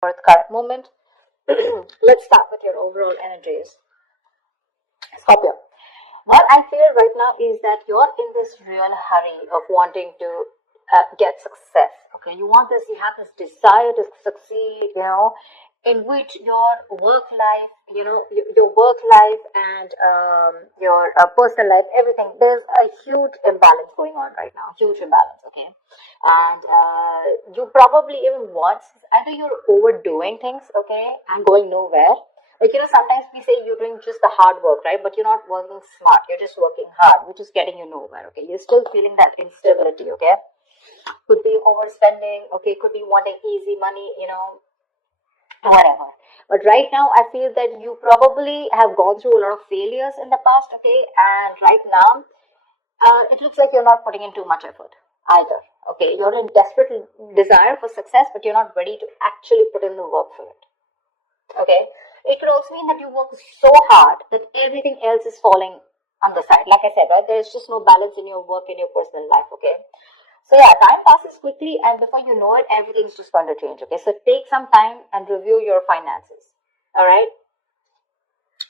for the current moment. Let's start with your overall energies. Scorpio. What I feel right now is that you're in this real hurry of wanting to get success. Okay, you want this, you have this desire to succeed, in which your work life, your work life and your personal life, everything, there's a huge imbalance going on right now, huge imbalance, okay? And you probably even want, either you're overdoing things, okay, and going nowhere. Like, sometimes we say you're doing just the hard work, right? But you're not working smart. You're just working hard, which is getting you nowhere, okay? You're still feeling that instability, okay? Could be overspending, okay? Could be wanting easy money, whatever. But right now, I feel that you probably have gone through a lot of failures in the past, okay? And right now, it looks like you're not putting in too much effort either, okay? You're in desperate desire for success, but you're not ready to actually put in the work for it, okay? It could also mean that you work so hard that everything else is falling on the side. Like I said, right? There's just no balance in your work and your personal life, okay? So yeah, time passes quickly, and before you know it, everything's just going to change, okay? So take some time and review your finances, all right?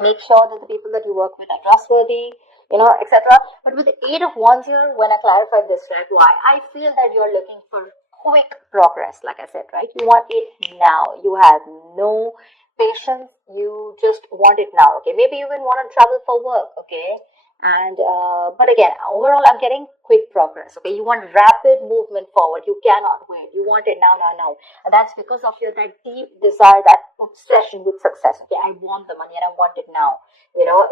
Make sure that the people that you work with are trustworthy, etc. But with the Eight of Wands here, when I clarified this, right, why I feel that you're looking for quick progress, like I said, right? You want it now. You have no patience. You just want it now, okay? Maybe you even want to travel for work, okay? And but again, overall, I'm getting quick progress, okay? You want rapid movement forward. You cannot wait. You want it now, now, now. And that's because of your that deep desire, that obsession with success, okay? I want the money and I want it now.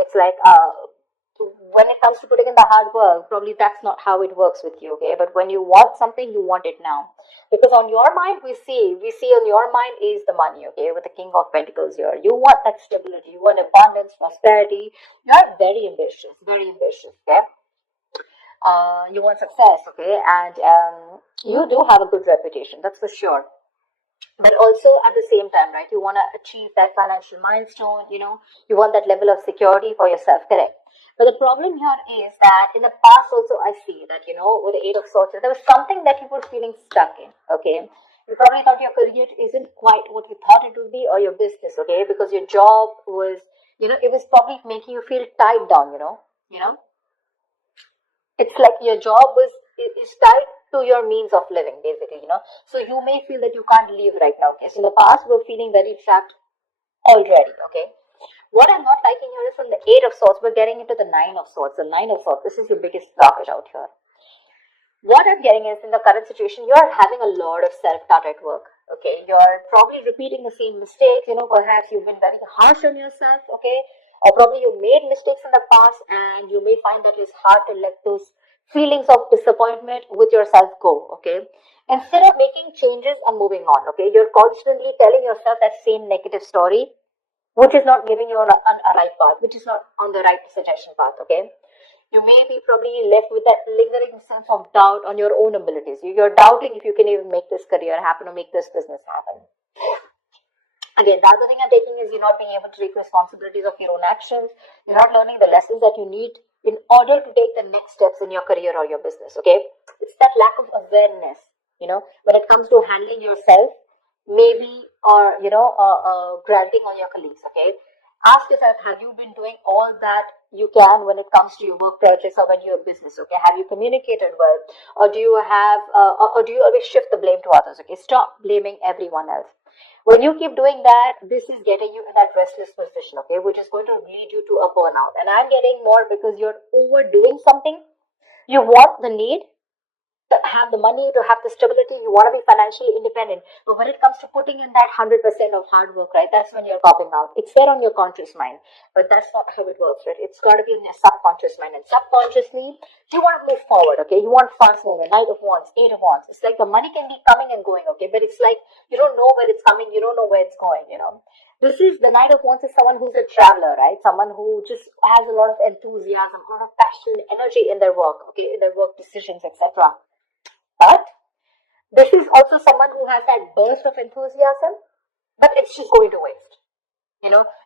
It's like when it comes to putting in the hard work, probably that's not how it works with you, okay? But when you want something, you want it now. Because on your mind, we see on your mind is the money, okay? With the King of Pentacles here. You want that stability, you want abundance, prosperity. You're very ambitious, okay? You want success, okay? And you do have a good reputation, that's for sure. But also at the same time, right, you want to achieve that financial milestone, you want that level of security for yourself, correct? But the problem here is that in the past also I see that, with the Eight of Swords, there was something that you were feeling stuck in, okay? You probably thought your career isn't quite what you thought it would be, or your business, okay? Because your job was, it was probably making you feel tied down, you know. It's like your job is tied to your means of living, basically, So you may feel that you can't leave right now, okay? So in the past, we're feeling very trapped already, okay? What I'm not liking here is from the Eight of Swords, we're getting into the Nine of Swords. The Nine of Swords, this is the biggest blockage out here. What I'm getting is, in the current situation, you're having a lot of self-doubt at work, okay? You're probably repeating the same mistakes, perhaps you've been very harsh on yourself, okay? Or probably you made mistakes in the past, and you may find that it's hard to let those feelings of disappointment with yourself go, okay? Instead of making changes and moving on, okay? You're constantly telling yourself that same negative story, which is not giving you on a right path, which is not on the right suggestion path, okay? You may be probably left with that lingering sense of doubt on your own abilities. You're doubting if you can even make this career happen or make this business happen. Again, the other thing I'm taking is you're not being able to take responsibilities of your own actions. You're not learning the lessons that you need in order to take the next steps in your career or your business, okay? It's that lack of awareness, when it comes to handling yourself, maybe, or, granting on your colleagues, okay? Ask yourself, have you been doing all that you can when it comes to your work projects or when you're business, okay? Have you communicated well? Or do you have, or do you always shift the blame to others, okay? Stop blaming everyone else. When you keep doing that, this is getting you in that restless position, okay, which is going to lead you to a burnout. And I'm getting more because you're overdoing something. You want the need to have the money, to have the stability, you want to be financially independent. But when it comes to putting in that 100% of hard work, right, that's when you're popping out. It's there on your conscious mind, but that's not how it works, right? It's got to be in your subconscious mind. And subconsciously, you want to move forward, okay? You want fast movement, Knight of Wands, Eight of Wands. It's like the money can be coming and going, okay? But it's like you don't know where it's coming, you don't know where it's going, This is the Knight of Wands is someone who's a traveler, right? Someone who just has a lot of enthusiasm, a lot of passion, energy in their work, okay, in their work decisions, etc. But this is also someone who has that burst of enthusiasm, but it's just going to waste.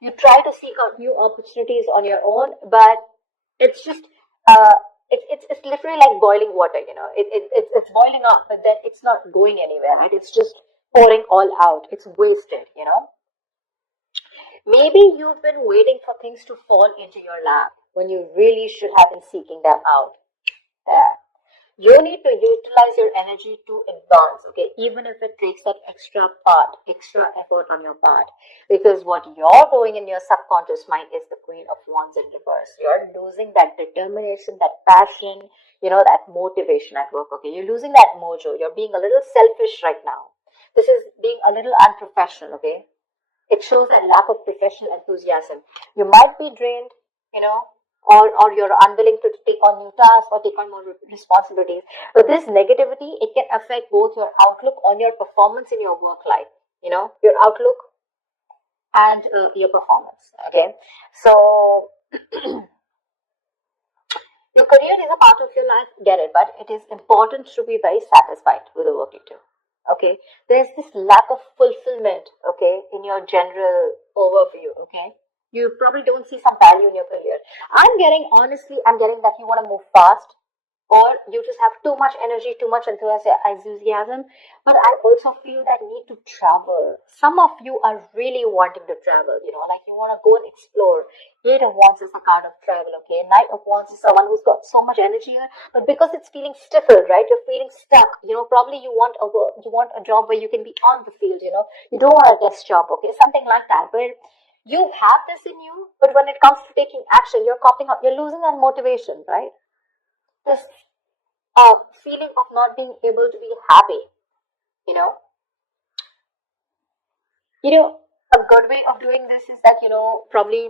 You try to seek out new opportunities on your own, but it's just it's literally like boiling water. It's boiling up, but then it's not going anywhere, right? It's just pouring all out. It's wasted. Maybe you've been waiting for things to fall into your lap when you really should have been seeking them out. There. You need to utilize your energy to advance, okay? Even if it takes that extra effort on your part. Because what you're doing in your subconscious mind is the Queen of Wands in reverse. You're losing that determination, that passion, that motivation at work, okay? You're losing that mojo. You're being a little selfish right now. This is being a little unprofessional, okay? It shows a lack of professional enthusiasm. You might be drained, you know, or you're unwilling to take on new tasks or take on more responsibilities. But this negativity, it can affect both your outlook on your performance in your work life, your outlook and your performance. Okay, so your career is a part of your life, get it, but it is important to be very satisfied with the work you do. Okay, there's this lack of fulfillment, okay, in your general overview, okay. You probably don't see some value in your career. Honestly, I'm getting that you want to move fast, or you just have too much energy, too much enthusiasm. But I also feel that need to travel. Some of you are really wanting to travel, like you want to go and explore. Eight of Wands is a card of travel, okay? Knight of Wands is someone who's got so much energy here, but because it's feeling stifled, right? You're feeling stuck. Probably you want a job where you can be on the field. You don't want a desk job, okay? Something like that, where you have this in you, but when it comes to taking action, you're copying up. You're losing that motivation, right? This feeling of not being able to be happy. You know, a good way of doing this is that probably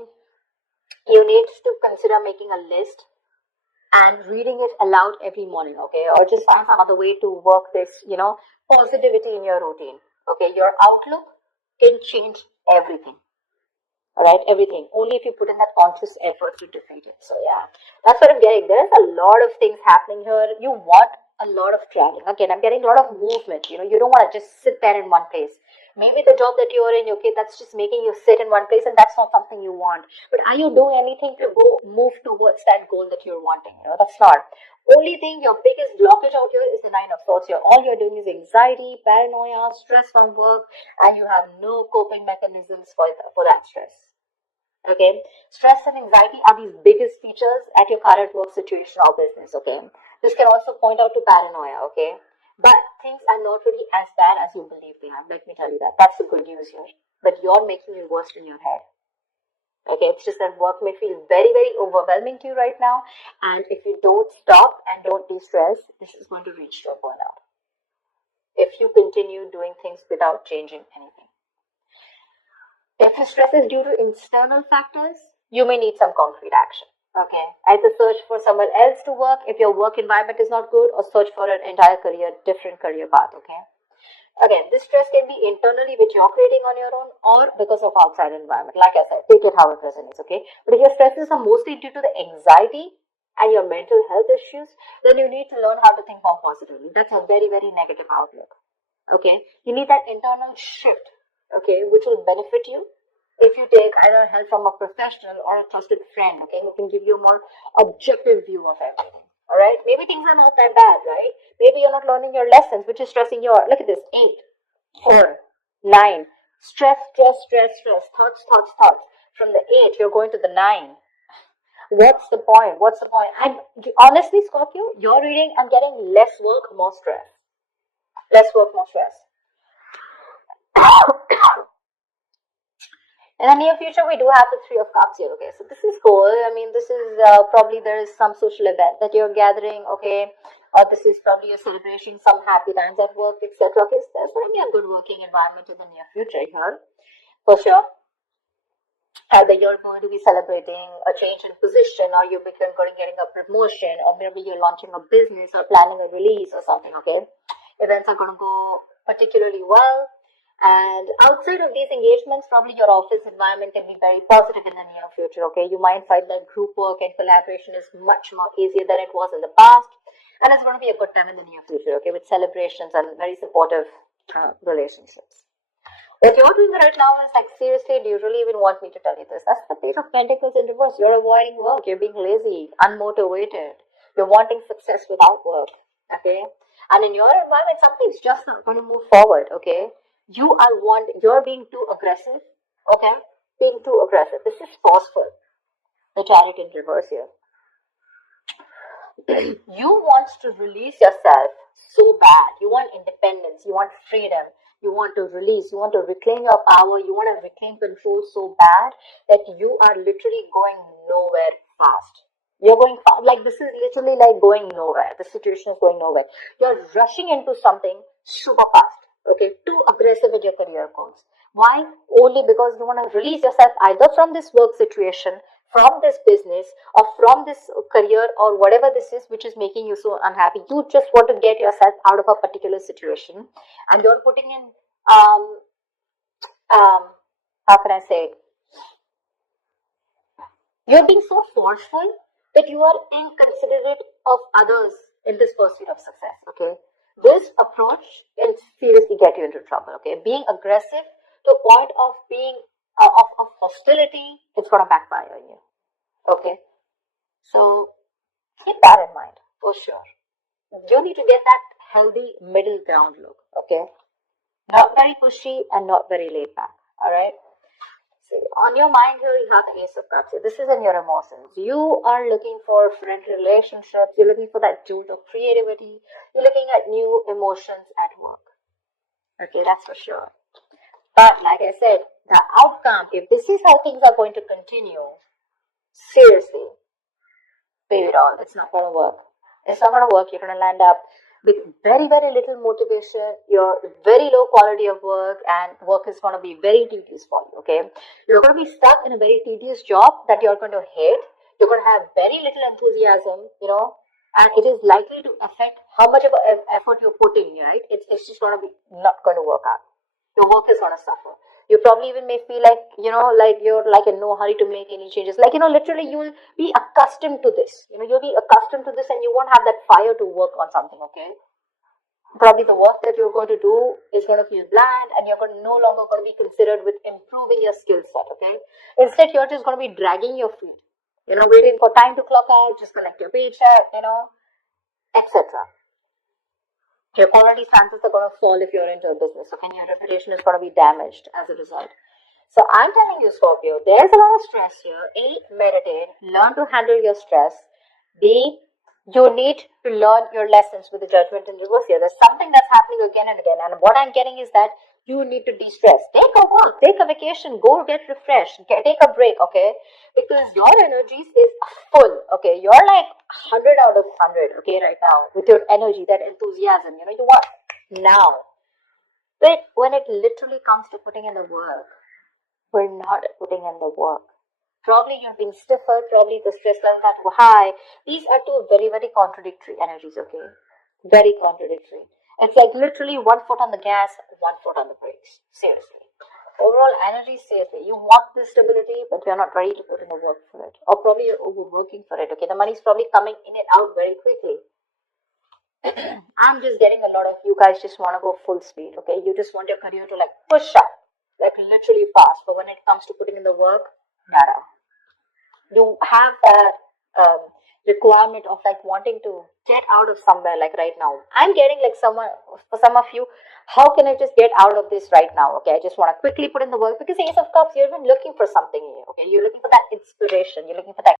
you need to consider making a list and reading it aloud every morning, okay? Or just find some other way to work this, positivity in your routine. Okay, your outlook can change everything. All right, everything. Only if you put in that conscious effort to defeat it. So yeah, that's what I'm getting. There's a lot of things happening here. You want a lot of traveling. Again, I'm getting a lot of movement. You don't want to just sit there in one place. Maybe the job that you're in, okay, that's just making you sit in one place, and that's not something you want. But are you doing anything to go move towards that goal that you're wanting? That's not. Only thing, your biggest blockage out here is the Nine of Swords. All you're doing is anxiety, paranoia, stress from work, and you have no coping mechanisms for that stress. Okay, stress and anxiety are these biggest features at your current work situation or business. Okay, this can also point out to paranoia. Okay, but things are not really as bad as you believe they are. Let me tell you that. That's the good news here. But you're making it worse in your head. Okay, it's just that work may feel very, very overwhelming to you right now, and if you don't stop and don't de-stress, this is going to reach your burnout. If you continue doing things without changing anything. If the stress is due to external factors, you may need some concrete action. Okay. Either search for someone else to work if your work environment is not good, or search for an entire different career path. Okay. Again, this stress can be internally, which you're creating on your own, or because of outside environment. Like I said, take it how it resonates. Okay. But if your stresses are mostly due to the anxiety and your mental health issues, then you need to learn how to think more positively. That's a very, very negative outlook. Okay. You need that internal shift, okay, which will benefit you if you take either help from a professional or a trusted friend, okay, who can give you a more objective view of everything. All right, maybe things are not that bad, right? Maybe you're not learning your lessons, which is stressing your. Look at this: 8, 4, 9. Stress, stress, stress, stress. Thoughts, thoughts, thoughts. From the 8, you're going to the 9. What's the point? What's the point? And honestly, Scorpio, you're reading. I'm getting less work, more stress. Less work, more stress. In the near future, we do have the Three of Cups here, okay? So this is cool. I mean, this is probably there is some social event that you're gathering, okay? Or this is probably a celebration, some happy times at work, etc. Okay, so there's going to be a good working environment in the near future here, for sure. Either you're going to be celebrating a change in position, or you're going getting a promotion, or maybe you're launching a business or planning a release or something, okay? Events are going to go particularly well. And outside of these engagements, probably your office environment can be very positive in the near future, okay? You might find that group work and collaboration is much more easier than it was in the past. And it's going to be a good time in the near future, okay? With celebrations and very supportive relationships. What you're doing right now is like, seriously, do you really even want me to tell you this? That's the Page of Pentacles in reverse. You're avoiding work. You're being lazy, unmotivated. You're wanting success without work, okay? And in your environment, something's just not going to move forward, okay? you're being too aggressive, okay? Being too aggressive. This is forceful. The Chariot in reverse here. You want to release yourself so bad. You want independence. You want freedom. You want to release. You want to reclaim your power. You want to reclaim control so bad that you are literally going nowhere fast. You're going like this is literally like going nowhere. The situation is going nowhere. You're rushing into something super fast. Okay, too aggressive with your career goals. Why? Only because you want to release yourself either from this work situation, from this business, or from this career, or whatever this is which is making you so unhappy. You just want to get yourself out of a particular situation, and you're putting in um how can I say? You're being so forceful that you are inconsiderate of others in this pursuit of success. Okay, this approach will seriously get you into trouble. Okay, being aggressive to a point of being of hostility, it's gonna backfire on you. Okay, so keep that in mind for sure. You need to get that healthy middle ground look. Okay, not very pushy and not very laid back. All right. See, on your mind here, you have the Ace of Cups. This is in your emotions. You are looking for friend relationships. You're looking for that jolt of creativity. You're looking at new emotions at work. Okay, that's for sure. But like I said, the outcome, if this is how things are going to continue, seriously, baby doll, it's not going to work. It's not going to work. You're going to land up with very, very little motivation, your very low quality of work, and work is going to be very tedious for you. Okay, you're going to be stuck in a very tedious job that you're going to hate. You're going to have very little enthusiasm, and it is likely to affect how much of an effort you're putting. Right? It's just going to be not going to work out. Your work is going to suffer. You probably even may feel like, like you're like in no hurry to make any changes. Like, literally you will be accustomed to this. You'll be accustomed to this and you won't have that fire to work on something, okay? Probably the work that you're going to do is going to feel bland and you're no longer going to be considered with improving your skill set, okay? Instead, you're just going to be dragging your feet, waiting for time to clock out, just collect your paycheck, etc. Your quality standards are going to fall if you're into a business, okay? Your reputation is going to be damaged as a result. So I'm telling you, Scorpio, there's a lot of stress here. A, meditate, learn to handle your stress. B, you need to learn your lessons with the judgment in reverse here. There's something that's happening again and again. And what I'm getting is that you need to de-stress. Take a walk, take a vacation, go get refreshed, take a break, okay? Because your energies is full, okay? You're like 100 out of 100, okay, right now with your energy, that enthusiasm, you want now. But when it literally comes to putting in the work, we're not putting in the work. Probably you're being stiffer, probably the stress levels are too high. These are two very, very contradictory energies, okay? Very contradictory. It's like literally one foot on the gas, one foot on the brakes. Seriously. Overall energy, seriously. You want this stability, but you're not ready to put in the work for it. Or probably you're overworking for it, okay? The money's probably coming in and out very quickly. I'm just getting a lot of you guys just want to go full speed, okay? You just want your career to like push up, like literally fast. But when it comes to putting in the work, nada. You have that requirement of like wanting to get out of somewhere, like right now. I'm getting like someone, for some of you, how can I just get out of this right now? Okay, I just want to quickly put in the work because Ace of Cups, you're even looking for something here. Okay, you're looking for that inspiration, you're looking for that